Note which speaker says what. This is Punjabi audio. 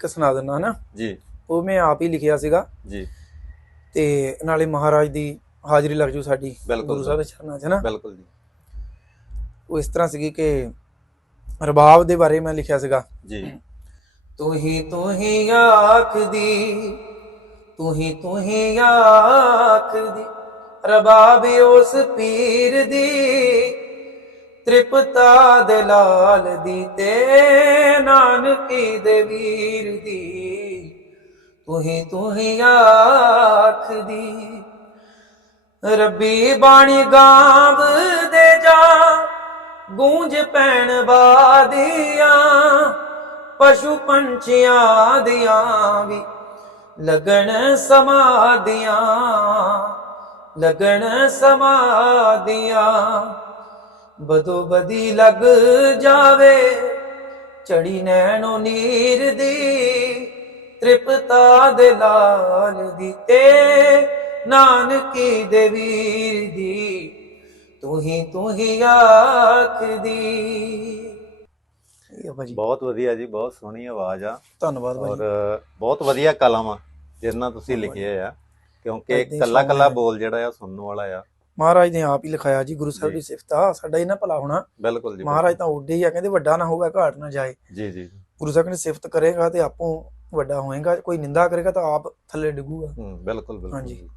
Speaker 1: ਇੱਕ ਸੁਣਾ ਦਿੰਦਾ ਹਨਾ।
Speaker 2: ਜੀ।
Speaker 1: ਉਹ ਮੈਂ ਆਪ ਹੀ ਲਿਖਿਆ ਸੀਗਾ।
Speaker 2: ਜੀ।
Speaker 1: ਤੇ ਨਾਲੇ ਮਹਾਰਾਜ ਦੀ ਹਾਜ਼ਰੀ ਲੱਗ ਜੂ ਸਾਡੀ। ਗੁਰੂ ਸਾਹਿਬ ਦੇ ਚਰਨਾਂ 'ਚ ਨਾ
Speaker 2: ਬਿਲਕੁਲ ਜੀ।
Speaker 1: ਉਹ ਇਸ ਤਰ੍ਹਾਂ ਸੀਗੀ ਕਿ ਰਬਾਬ ਦੇ ਬਾਰੇ ਮੈਂ ਲਿਖਿਆ ਸੀਗਾ।
Speaker 2: ਜੀ।
Speaker 1: ਤੂੰ ਹੀ ਤੂੰ ਹੀ ਆਖਦੀ ਤੂੰ ਹੀ ਤੂੰ ਹੀ ਆਖਦੀ ਰਬਾਬ ਉਸ ਪੀਰ ਦੀ ਤ੍ਰਿਪਤਾ ਦੇ ਲਾਲ ਦੀ ਤੇ ਨਾਨਕੀ ਦੇ ਵੀਰ ਦੀ। ਤੂੰ ਹੀ ਤੂੰ ਆਖਦੀ ਰੱਬੀ ਬਾਣੀ ਗਾਵ ਦੇ ਜਾ, ਗੂੰਜ ਪੈਣ ਵਾਦੀਆਂ, ਪਸ਼ੂ ਪੰਛੀਆਂ ਦੀਆਂ ਵੀ ਲਗਣ ਸਮਾਦੀਆਂ ਲਗਣ ਸਮਾਦੀਆਂ ਬਦੋ ਬਦੀ ਲੱਗ ਜਾਵੇ। ਚੜੀ ਨੈਣੋ ਨੀਰ ਦੀ ਤ੍ਰਿਪਤਾ ਦੇ ਲਾਲ ਦੀ ਤੇ ਨਾਨਕੀ ਦੇ ਵੀਰ ਦੀ ਤੂੰ ਹੀ ਤੂੰ ਹੀ ਆਖਦੀ
Speaker 2: ਬਹੁਤ ਵਧੀਆ ਜੀ ਬਹੁਤ ਸੋਹਣੀ ਆਵਾਜ਼ ਆ।
Speaker 1: ਧੰਨਵਾਦ
Speaker 2: ਔਰ
Speaker 1: ਭਾਜੀ
Speaker 2: ਬਹੁਤ ਵਧੀਆ ਕਲਮ ਆ ਜਿੰਨਾ ਤੁਸੀਂ ਲਿਖਿਆ ਆ। ਕਿਉਂਕਿ ਕੱਲਾ ਕੱਲਾ ਬੋਲ ਜਿਹੜਾ ਆ ਸੁਣਨ ਵਾਲਾ ਆ।
Speaker 1: ਮਹਾਰਾਜ ਨੇ ਆਪ ਹੀ ਲਿਖਾਇਆ ਜੀ ਗੁਰੂ ਸਾਹਿਬ। ਦੀ ਸਿਫਤ ਆ ਸਾਡਾ ਹੀ ਨਾ ਭਲਾ ਹੋਣਾ।
Speaker 2: ਬਿਲਕੁਲ ਜੀ
Speaker 1: ਮਹਾਰਾਜ ਤਾਂ ਉੱਡੇ ਹੀ ਆ ਕਹਿੰਦੇ ਵੱਡਾ ਨਾ ਹੋਊਗਾ ਘਾਟ ਨਾ ਜਾਏ।
Speaker 2: ਜੀ ਜੀ
Speaker 1: ਗੁਰੂ ਸਾਹਿਬ ਨੇ ਸਿਫਤ ਕਰੇਗਾ ਤੇ ਆਪੋਂ ਵੱਡਾ ਹੋਏਗਾ ਕੋਈ ਨਿੰਦਾ ਕਰੇਗਾ ਤਾਂ ਆਪ ਥੱਲੇ ਡਿੱਗੂਗਾ।
Speaker 2: ਹੂੰ ਬਿਲਕੁਲ ਬਿਲਕੁਲ
Speaker 1: ਹਾਂਜੀ।